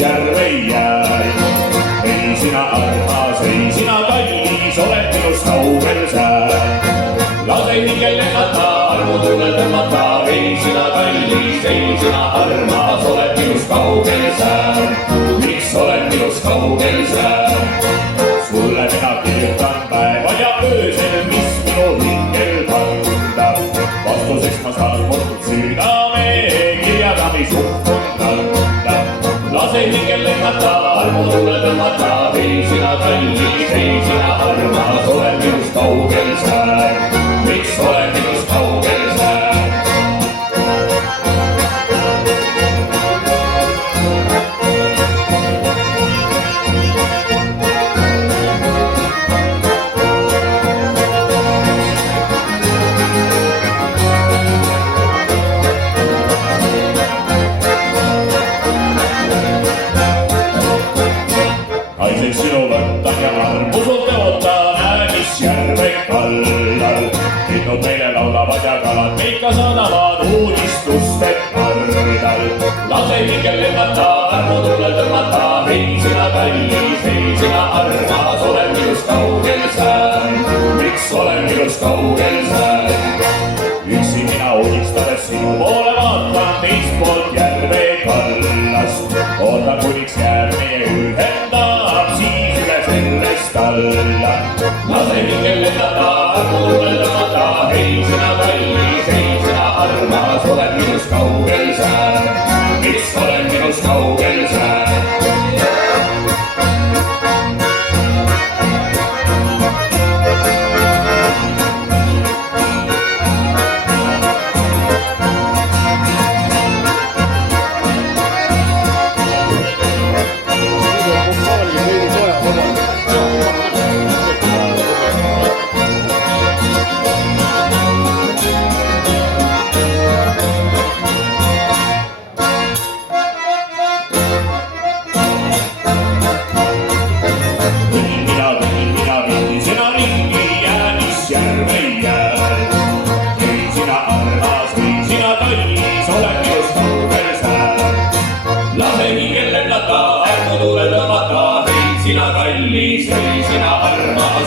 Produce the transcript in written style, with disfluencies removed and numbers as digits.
järve ei jää. ei sina armas, ei sina kallis, oled minust kaugel sää. lase hingel lennata, armutuule tõmmata, ei sina kallis, ei sina armas, oled minust kaugel sää. miks oled minust kaugel sää? sulle mina kirjutan päeval ja öösel, mis minu hingel kanda. vastuseks ma saan murdud südame, kirjadami suhtun anda. lase hingel lennata, armutuule tõmmata, ei sina kallis, ei sina armas, oled minust kaugel sää. miks oled minust kaugel sää? naiseks sinu võtta ja armusult tõotan, äänis järve kallal. linnud meile laulavad ja kalad meika saadavad uudistuste pardal. lase hingel lennata, armutuule tõmmata, ei sina kallis, ei sina armas, olen minust kaugel sää. miks olen minust kaugel sää? üksi mina unistades sinu poole vaatan, teist poolt järve kallast. ootan kuniks jääb meie ühendab, siis üle sellest alla. lase hingel lennata, armutuule tõmmata, ei sina kallis, ei sina armas, oled minust kaugel sää. miks olen minust kaugel sää? sina kallis, ei sina armas.